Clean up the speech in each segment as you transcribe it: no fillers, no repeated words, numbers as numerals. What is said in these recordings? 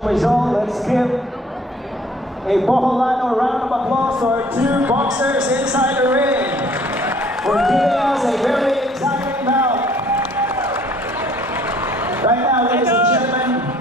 Result, let's give a Boholano round of applause to our two boxers inside the ring for giving us a very exciting bout. Right now, ladies and gentlemen.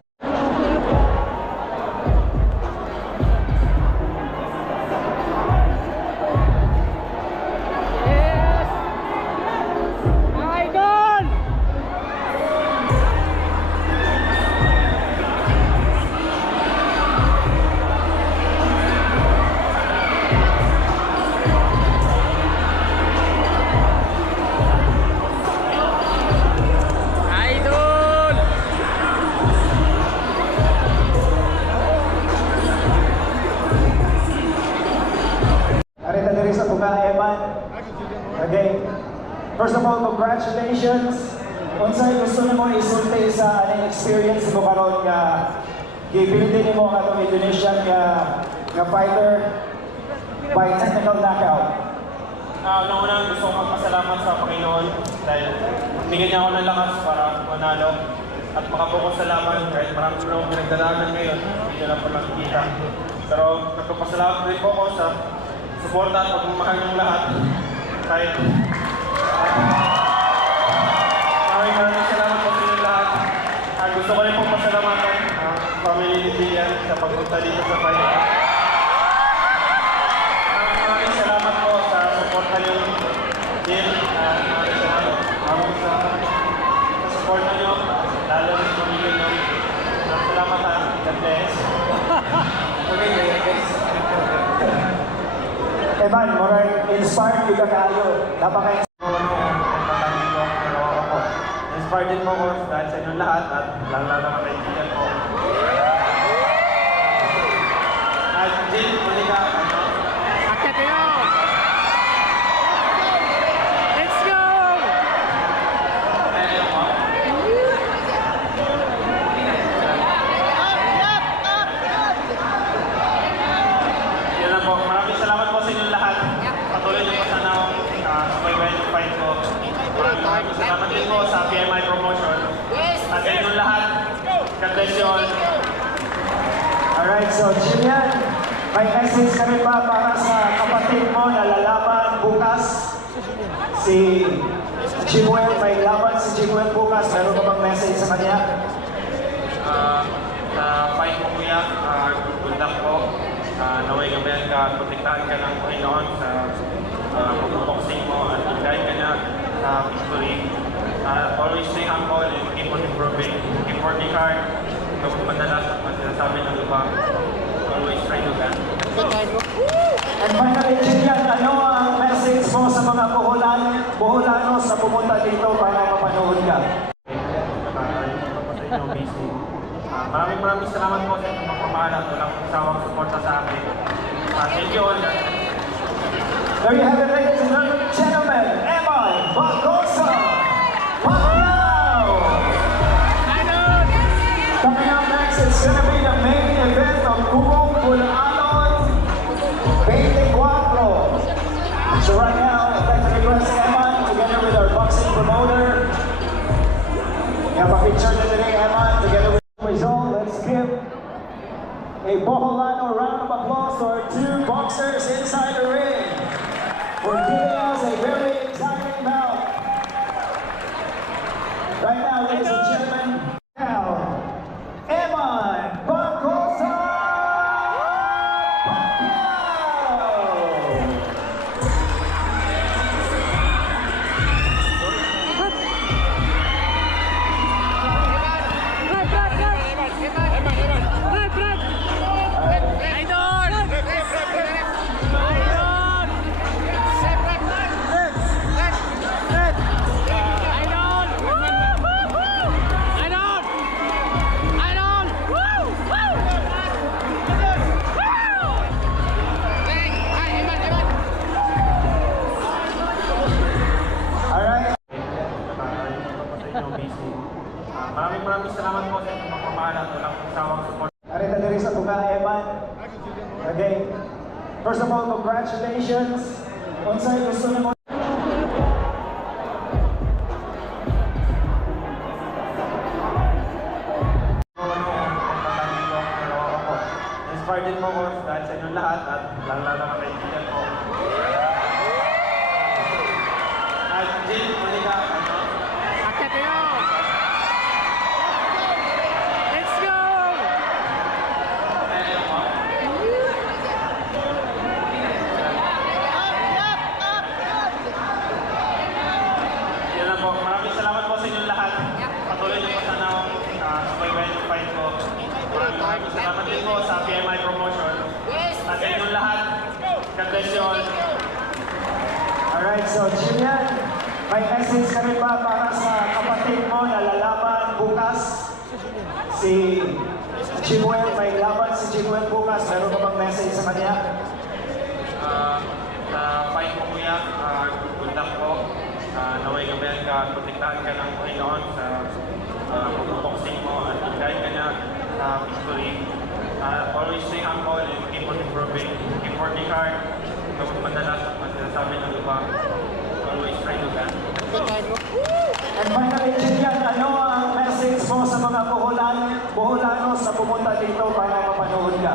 Okay. First of all, congratulations. Unsay gusto nimo isulti sa aning experience mo karon nga gipilitin nimo ang atong Indonesian nga fighter by technical knockout. Una gusto kong magpasalamat sa Panginoon dahil binigyan niya ako ng lakas para manalo at makabuko sa laban kahit marami ko akong pinagdadaanan ngayon, hindi nyo lang po nakikita. Pero nagpapasalamat din po ako sa suporta at pagmamahal ng lahat. Kahit maraming salamat po sa inyo lahat. Gusto ko rin pong pasalamatan ang family ni Dian sa pagpunta dito sa fight. Maraming salamat po sa suporta niyo din. Maraming salamat sa suporta niyo, lalo sa pamilya niyo. Salamat ha. God bless. Okay, guys. Evan, moray inspired ka kayo. Napaka-inspired din po ko dahil sa inyong lahat at lalo na kaibigan ko. At Jill, muli ka. Akit yun! Let's go! Yan lang po. Maraming salamat po sa inyong lahat. Patuloy niyo po sana akong subaybayan yung fight ko. Maraming salamat din po sa PMI Promotion. At sa inyong lahat, God bless you all. Alright, so Jillian, may message ka rin ba para sa kapatid mo na lalaban bukas? Si Jimuel, may laban si Jimuel bukas. Meron ka bang message sa kanya? Sa fight mo kuya, good luck po. Naway gabayan ka at protektahan ka ng Panginoon sa pag-boxing mo at guide ka na sa victory. Always stay humble and keep on improving. Keep working hard. Kapag madalas at sinasabi ng iba, always try to get. And finally, Jillian, ano ang message mo sa mga Boholanos na pumunta dito para mapanood ka? Maraming salamat po sa inyong pagmamahal at walang sawang suporta sa akin. Thank you all. There you have it, ladies and gentlemen. Eman Barbosa Pacquiao! Coming up next is going to be the main event of Kubong Bulanon 24. So right now, I'd like to request Eman together with our boxing promoter. We have a picture today, Eman, together with result. Let's give a Boholano round of applause to our two boxers inside the ring for giving us a very exciting bout. Right now, ladies and gentlemen, now, Eman Barbosa Maraming salamat po sa inyong pagmamahal at walang sawang support. Arita diri sa tunga, Eman. Okay. First of all, congratulations. Unsay gusto nimo inspired din po ako dahil sa inyong lahat at lalo-lalo na kay Jill po. At Jill, muli ka, ano? Akyat tayo! Let's go! Ayun po. Yun lang po. Maraming salamat po sa inyong lahat. Patuloy niyo po sana akong subaybayan yung fight ko. Maraming salamat din po sa PMI Promotion. At sa inyong lahat, God bless you all. Alright, so Jillian, may message ka rin ba para sa kapatid mo na lalaban bukas? Si Jimuel, may laban si Jimuel bukas. Meron ka bang message sa kanya? Sa fight mo kuya, good luck po. Naway gabayan ka at protektahan ka ng Panginoon sa pagbuboxing mo at guide ka niya sa victory. Always stay humble and keep on improving. Keep working hard. Huwag madalas at sinasabi ng iba. Always try to that. And finally, Jillian, ano ang message mo sa mga Boholanos na pumunta dito para mapanood ka?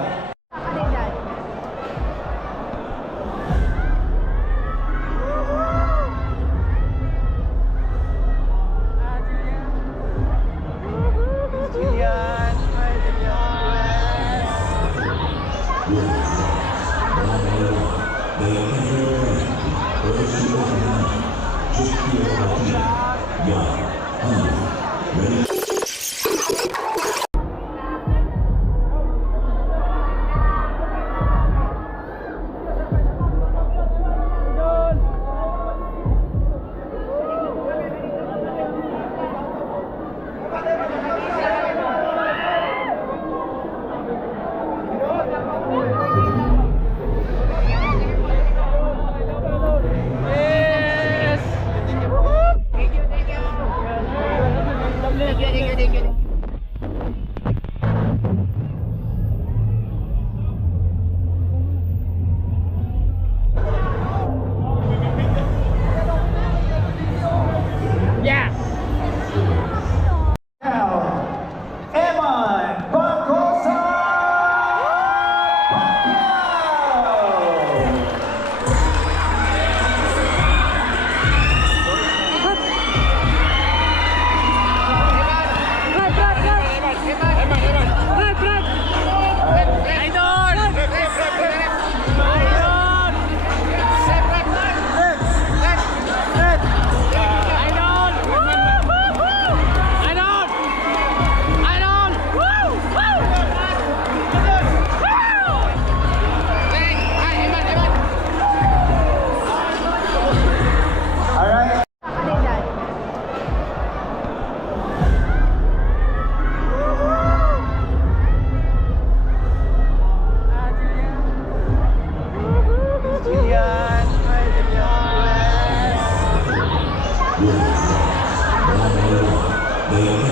Yeah! Now, Eman Barbosa Pacquiao! Alright. Yes.